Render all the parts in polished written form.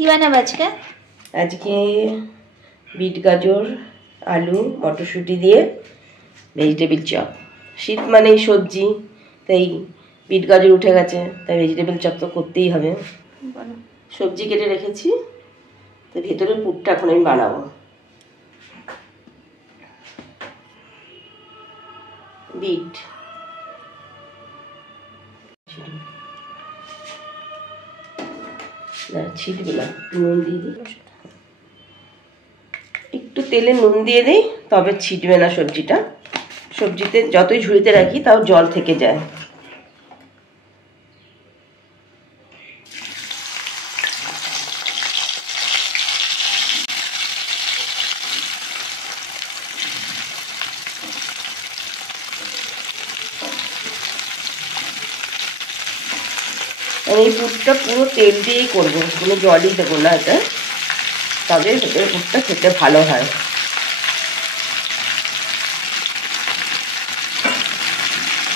কি বানাবো আজকে? আজকে বিট গাজর আলু মটরশুঁটি দিয়ে ভেজিটেবিল চপ। শীত মানেই সবজি, তাই বিট গাজর উঠে গেছে, তাই ভেজিটেবিল চপ তো করতেই হবে। সবজি কেটে রেখেছি, তো ভেতরের পুরটা এখন আমি বানাবো। বিট ছিটবে না, নুন দিয়ে দিই, একটু তেলে নুন দিয়ে দিই, তবে ছিটবে না সবজিটা। সবজিতে যতই ঝুড়িতে রাখি তাও জল থেকে যায়। আমি এই পুরটা পুরো তেল দিয়েই করবো, কোনো জলই দেবো না এটা, তবে ভেতরের পুরটা খেতে ভালো হয়।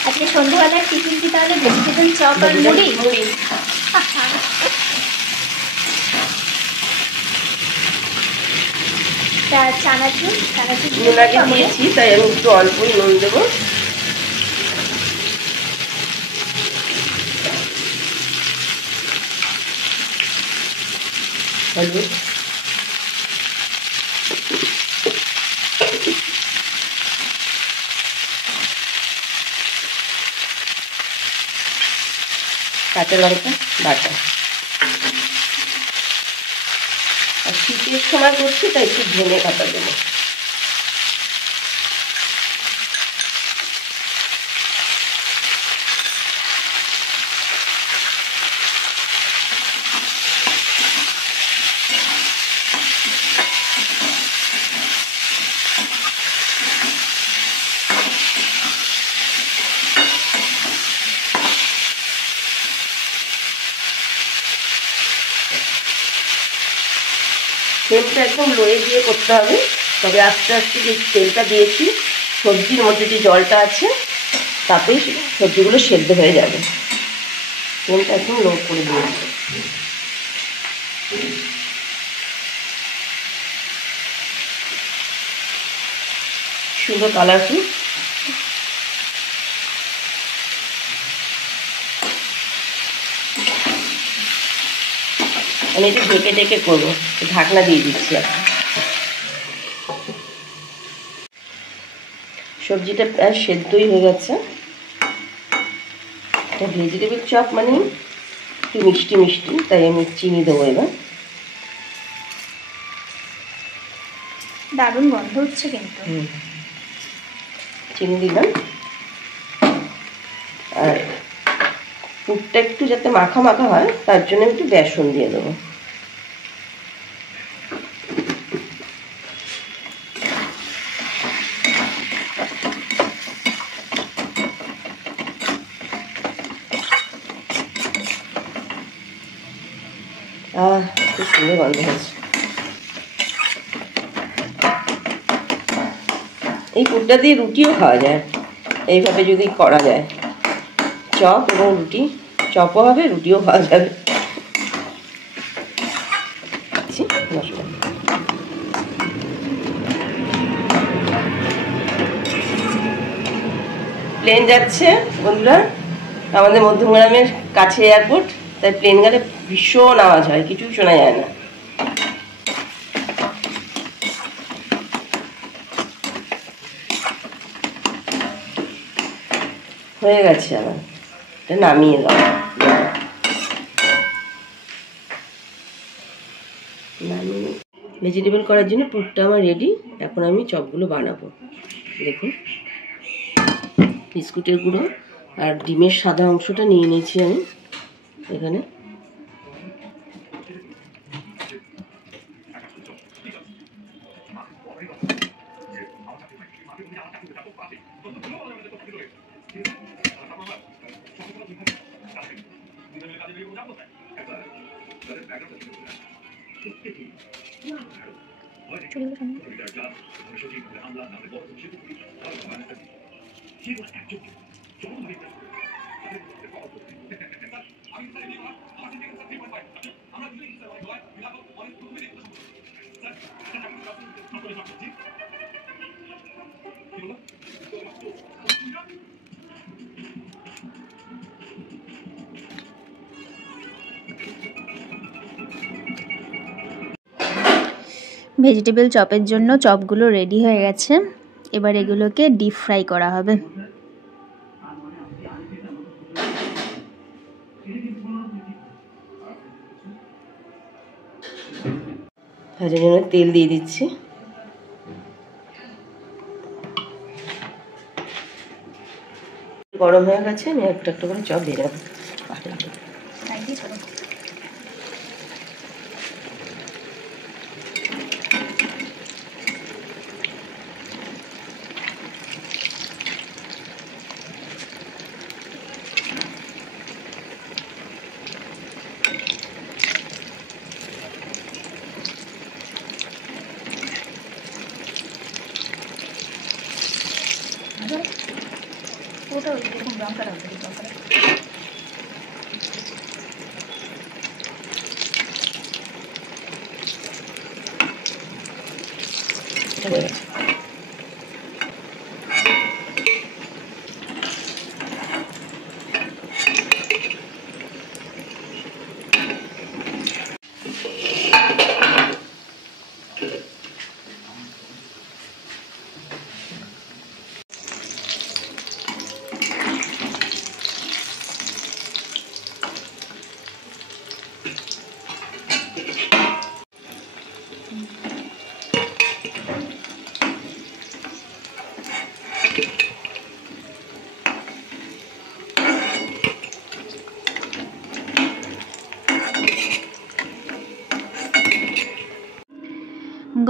আজকে সন্ধ্যাবেলার টিফিন কি তাহলে ভেজিটেবল চপ আর মুড়ি? চানাচুর নুন আগে দিয়েছি, তাই আমি একটু অল্পই নুন দেবো। হলুদ, কাঁচা লঙ্কা বাটা। আর শীতের সময় করছি, তাই একটু ধনে পাতা দেবো। তেলটা একদম লোয়ে দিয়ে করতে হবে, তবে আস্তে আস্তে যে তেলটা দিয়েছি সবজির মধ্যে যে জলটা আছে তাতেই সবজিগুলো সেদ্ধ হয়ে যাবে। তেলটা একদম লো করে দিয়েছি। সুন্দর কালারফুল। আমি একটু ঢেকে ঢেকে করবো, ঢাকনা দিয়ে দিচ্ছি এখন। সবজিটা প্রায় সেদ্ধই হয়ে গেছে। ভেজিটেবিল চপ মানে একটু মিষ্টি মিষ্টি, তাই আমি চিনি দেবো এবার। দারুণ গন্ধ হচ্ছে কিন্তু। চিনি দিলাম, আর পুরটা একটু যাতে মাখা মাখা হয় তার জন্য একটু বেসন দিয়ে দেবো। খুব সুন্দর গন্ধ হচ্ছে। এই পুরটা দিয়ে রুটিও খাওয়া যায়, এইভাবে যদি করা যায়। চপ এবং রুটি, চপও হবে রুটিও খাওয়া যাবে। প্লেন যাচ্ছে বন্ধুরা, আমাদের মধ্যমগ্রামের কাছে এয়ারপোর্ট, তাই প্লেন গেলে ভীষণ আওয়াজ হয়, কিছুই শোনা যায় না। হয়ে গেছে আমার, এটা নামিয়ে দাও। ভেজিটেবল করার জন্য পুরটা আমার রেডি। এখন আমি চপগুলো বানাবো। দেখুন, বিস্কুটের গুঁড়ো আর ডিমের সাদা অংশটা নিয়ে নিয়েছি আমি এখানে। ভেজিটেবল চপের জন্য চপগুলো রেডি হয়ে গেছে। এবার এগুলোকে ডিপ ফ্রাই করা হবে। ভাজার জন্য তেল দিয়ে দিচ্ছি। গরম হয়ে গেছে, আমি একটা একটা করে চপ দিয়ে দেবো। ওটা এরকম ব্রাউন কালার হবে, ব্রাউন কালার।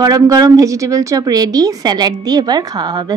গরম গরম ভেজিটেবল চপ রেডি। স্যালাড দিয়ে এবার খাওয়া হবে।